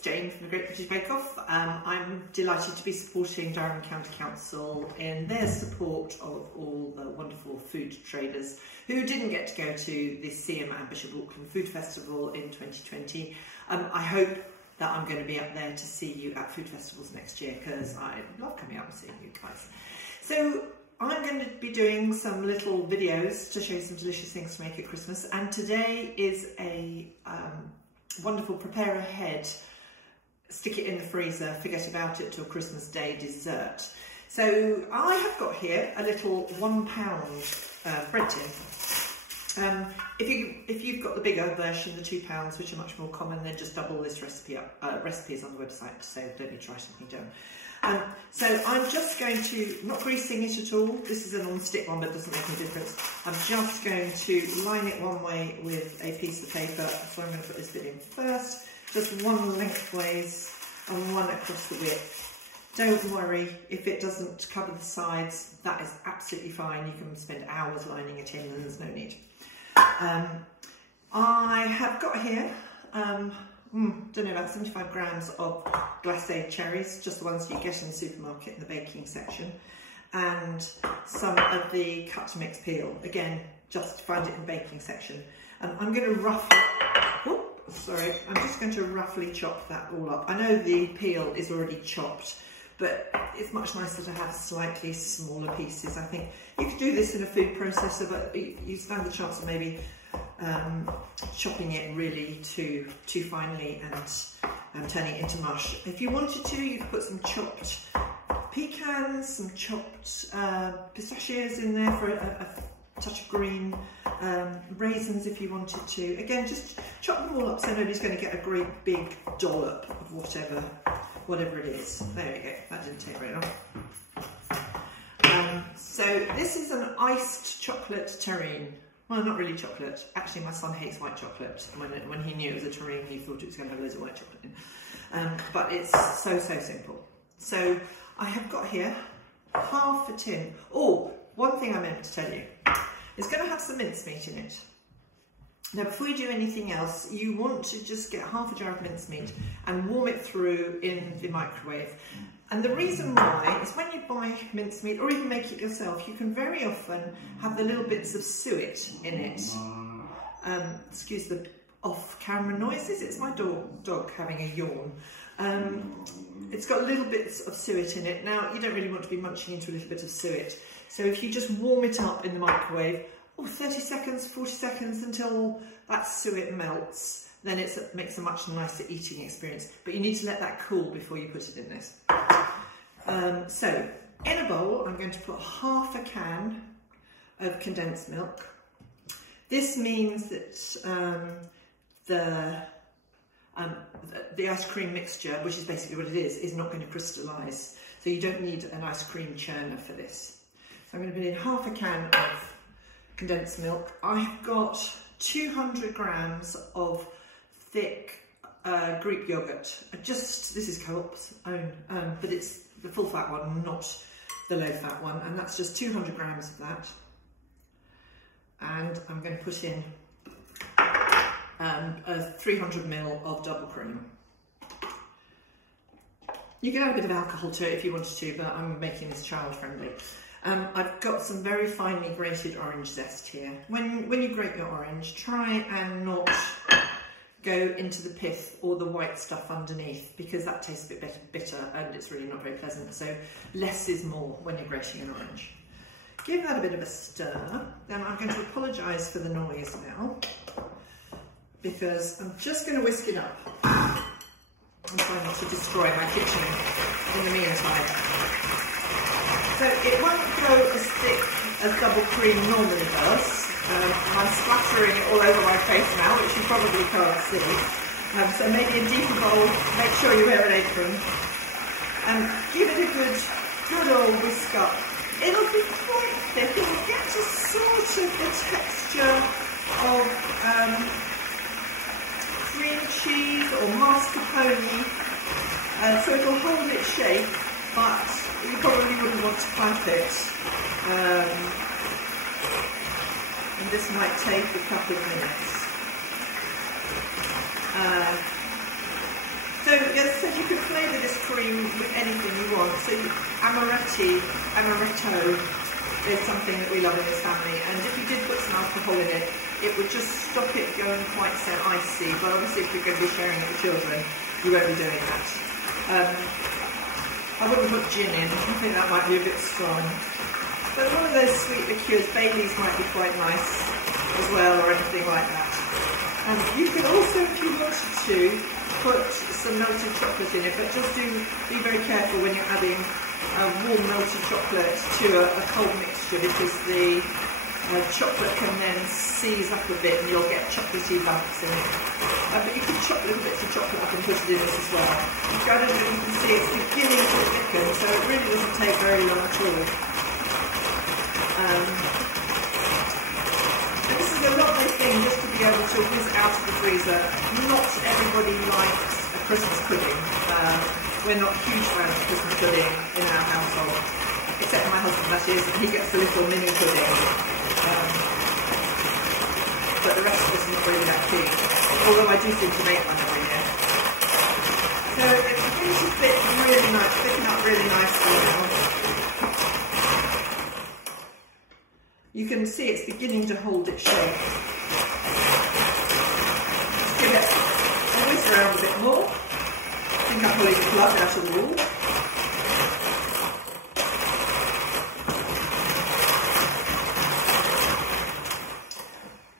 it's Jane from the Great British Bake Off. I'm delighted to be supporting Durham County Council in their support of all the wonderful food traders who didn't get to go to the CM and Bishop Auckland Food Festival in 2020. I hope that I'm going to be up there to see you at food festivals next year, because I love coming out and seeing you guys. So I'm going to be doing some little videos to show you some delicious things to make at Christmas, and today is a wonderful prepare ahead, stick it in the freezer, forget about it till Christmas Day dessert. So I have got here a little £1 bread tin. If you've got the bigger version, the £2, which are much more common, then just double this recipe up. Recipe's on the website, so don't need to write anything down. So I'm just going to, not greasing it at all, this is a non-stick one but doesn't make any difference. I'm just going to line it one way with a piece of paper, so I'm going to put this bit in first, just one lengthways and one across the width. Don't worry if it doesn't cover the sides, that is absolutely fine, you can spend hours lining it in and there's no need. I have got here, don't know, about 75 grams of glacé cherries, just the ones you get in the supermarket in the baking section, and some of the cut to mix peel, again, just find it in the baking section. I'm going to I'm just going to roughly chop that all up. I know the peel is already chopped, but it's much nicer to have slightly smaller pieces. I think you could do this in a food processor, but you stand the chance of maybe chopping it really too finely and turning it into mush. If you wanted to, you could put some chopped pecans, some chopped pistachios in there for a touch of green, raisins if you wanted to. Again, just chop them all up so nobody's going to get a great big dollop of whatever it is. There we go, that didn't take very long. So this is an iced chocolate terrine. Well, not really chocolate. Actually, my son hates white chocolate. When he knew it was a terrine, he thought it was going to have loads of white chocolate in. But it's so simple. So I have got here half a tin. Oh, one thing I meant to tell you. It's going to have some mincemeat in it. Now, before you do anything else, you want to just get half a jar of mincemeat and warm it through in the microwave. And the reason why is when you buy mincemeat, or even make it yourself, you can very often have the little bits of suet in it. Excuse the off-camera noises, it's my dog having a yawn. It's got little bits of suet in it. Now, you don't really want to be munching into a little bit of suet. So if you just warm it up in the microwave, 30 seconds, 40 seconds until that suet melts, then it makes a much nicer eating experience. But you need to let that cool before you put it in this. So in a bowl, I'm going to put half a can of condensed milk. This means that the ice cream mixture, which is basically what it is not going to crystallise. So you don't need an ice cream churner for this. So I'm going to put in half a can of condensed milk. I've got 200 grams of thick Greek yogurt. This is Co-op's own, but it's the full fat one, not the low fat one, and that's just 200 grams of that. And I'm going to put in 300 ml of double cream. You can add a bit of alcohol to it if you wanted to, but I'm making this child friendly. I've got some very finely grated orange zest here. When you grate your orange, try and not go into the pith or the white stuff underneath, because that tastes a bit bitter and it's really not very pleasant. So less is more when you're grating an orange. Give that a bit of a stir. Then I'm going to apologise for the noise now, because I'm just going to whisk it up and try not to destroy my kitchen in the meantime. So it won't go as thick as double cream normally does. I'm splattering it all over my face now, which you probably can't see. So maybe a deeper bowl, make sure you wear an apron. And give it a good old whisk up. It'll be quite thick, it'll get to sort of the texture of cream cheese or mascarpone. So it'll hold its shape, but you probably wouldn't want to clap it. And this might take a couple of minutes. So So as I said, you can flavour this cream with anything you want. So amaretto is something that we love in this family, and if you did put some alcohol in it, it would just stop it going quite so icy. But obviously if you're going to be sharing it with children, you won't be doing that. I wouldn't put gin in, I think that might be a bit strong. But one of those sweet liqueurs, Baileys might be quite nice as well, or anything like that. And you can also, if you wanted to, put some melted chocolate in it, but just do be very careful when you're adding warm melted chocolate to a cold mixture, because the chocolate can then seize up a bit and you'll get chocolatey bumps in it. But you can chop little bits of chocolate up and put it in this as well. I don't know if you can see it's beginning to thicken, so it really doesn't take very long at all. And this is a lovely thing just to be able to whiz out of the freezer. Not everybody likes a Christmas pudding. We're not huge fans of Christmas pudding in our household, except my husband, that is, and he gets the little mini pudding. But the rest of us are not really that keen, although I do seem to make one every year. So it's beginning to thick really nice, thicken up really nicely now. You can see it's beginning to hold its shape. Just give it a whisk around a bit more. I think I'm pulling the plug out of the wall.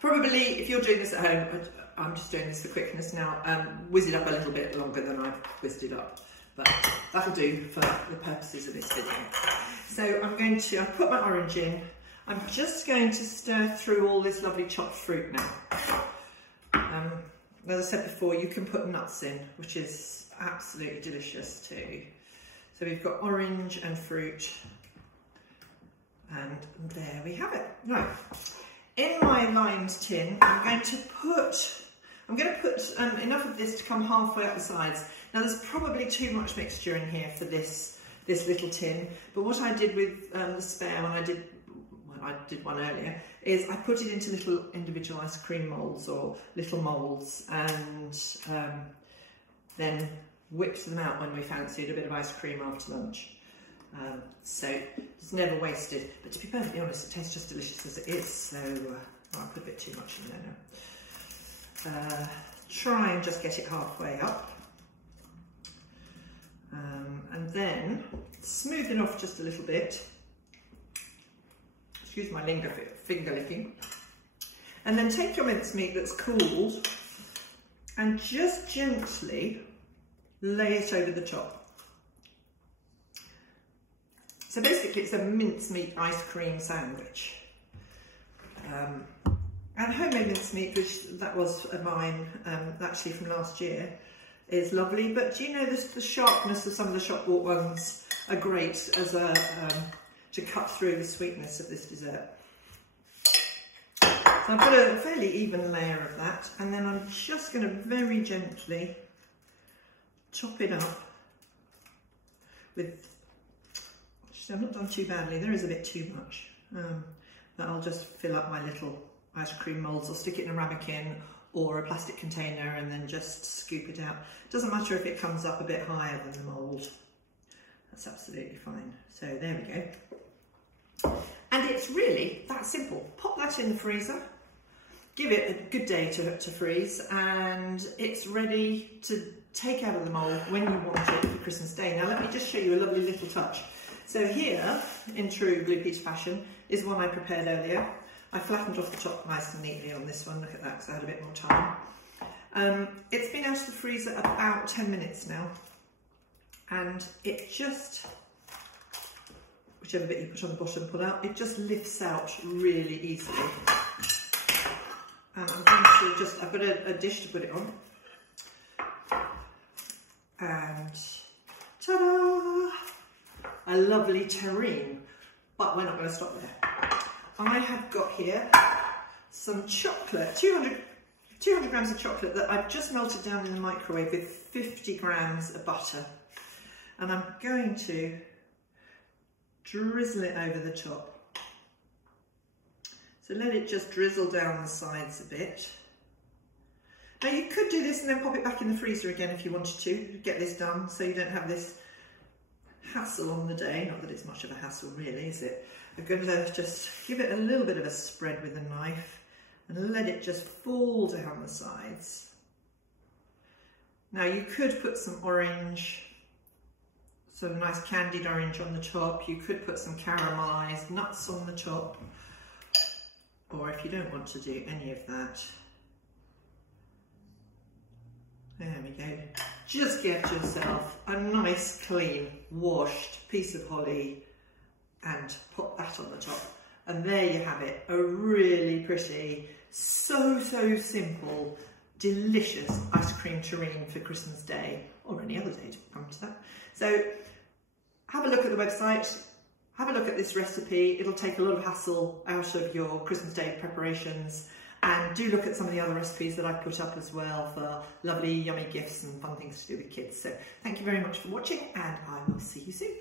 Probably, if you're doing this at home, I'm just doing this for quickness now, whiz it up a little bit longer than I've whizzed it up. But that'll do for the purposes of this video. So I've put my orange in. I'm just going to stir through all this lovely chopped fruit now. As I said before, you can put nuts in, which is absolutely delicious too. So we've got orange and fruit, and there we have it. Right, in my limes tin, I'm going to put enough of this to come halfway up the sides. Now there's probably too much mixture in here for this little tin, but what I did with the spare when I did one earlier, is I put it into little individual ice cream moulds or little moulds, and then whipped them out when we fancied a bit of ice cream after lunch. So it's never wasted, but to be perfectly honest, it tastes just delicious as it is, so I'll put a bit too much in there now. Try and just get it halfway up, and then smooth it off just a little bit. Excuse my finger licking. And then take your mincemeat that's cooled and just gently lay it over the top. So basically it's a mincemeat ice cream sandwich. And homemade mincemeat, which that was mine actually from last year, is lovely. But do you know the sharpness of some of the shop bought ones are great as a to cut through the sweetness of this dessert. So I've got a fairly even layer of that, and then I'm just going to very gently top it up with, actually I've not done too badly, there is a bit too much, but I'll just fill up my little ice cream moulds. I'll stick it in a ramekin or a plastic container and then just scoop it out. It doesn't matter if it comes up a bit higher than the mould, that's absolutely fine. So there we go. And it's really that simple. Pop that in the freezer, give it a good day to freeze, and it's ready to take out of the mould when you want it for Christmas Day. Now let me just show you a lovely little touch. So here, in true Blue Peter fashion, is one I prepared earlier. I flattened off the top nice and neatly on this one, look at that, because I had a bit more time. It's been out of the freezer about 10 minutes now, and it just, whichever bit you put on the bottom, pull out, it just lifts out really easily. And I'm going to just, I've got a dish to put it on. And ta-da! A lovely terrine. But we're not going to stop there. I have got here some chocolate, 200 grams of chocolate that I've just melted down in the microwave with 50 grams of butter. And I'm going to drizzle it over the top. So let it just drizzle down the sides a bit. Now you could do this and then pop it back in the freezer again if you wanted to get this done, so you don't have this hassle on the day. Not that it's much of a hassle really, is it? I'm going to just give it a little bit of a spread with a knife and let it just fall down the sides. Now you could put some orange, sort of nice candied orange on the top. You could put some caramelised nuts on the top, or if you don't want to do any of that, there we go. Just get yourself a nice, clean, washed piece of holly and put that on the top. And there you have it, a really pretty, so simple, delicious ice cream terrine for Christmas Day, or any other day to come to that. So have a look at the website, have a look at this recipe. It'll take a lot of hassle out of your Christmas Day preparations. And do look at some of the other recipes that I've put up as well for lovely, yummy gifts and fun things to do with kids. So thank you very much for watching, and I will see you soon.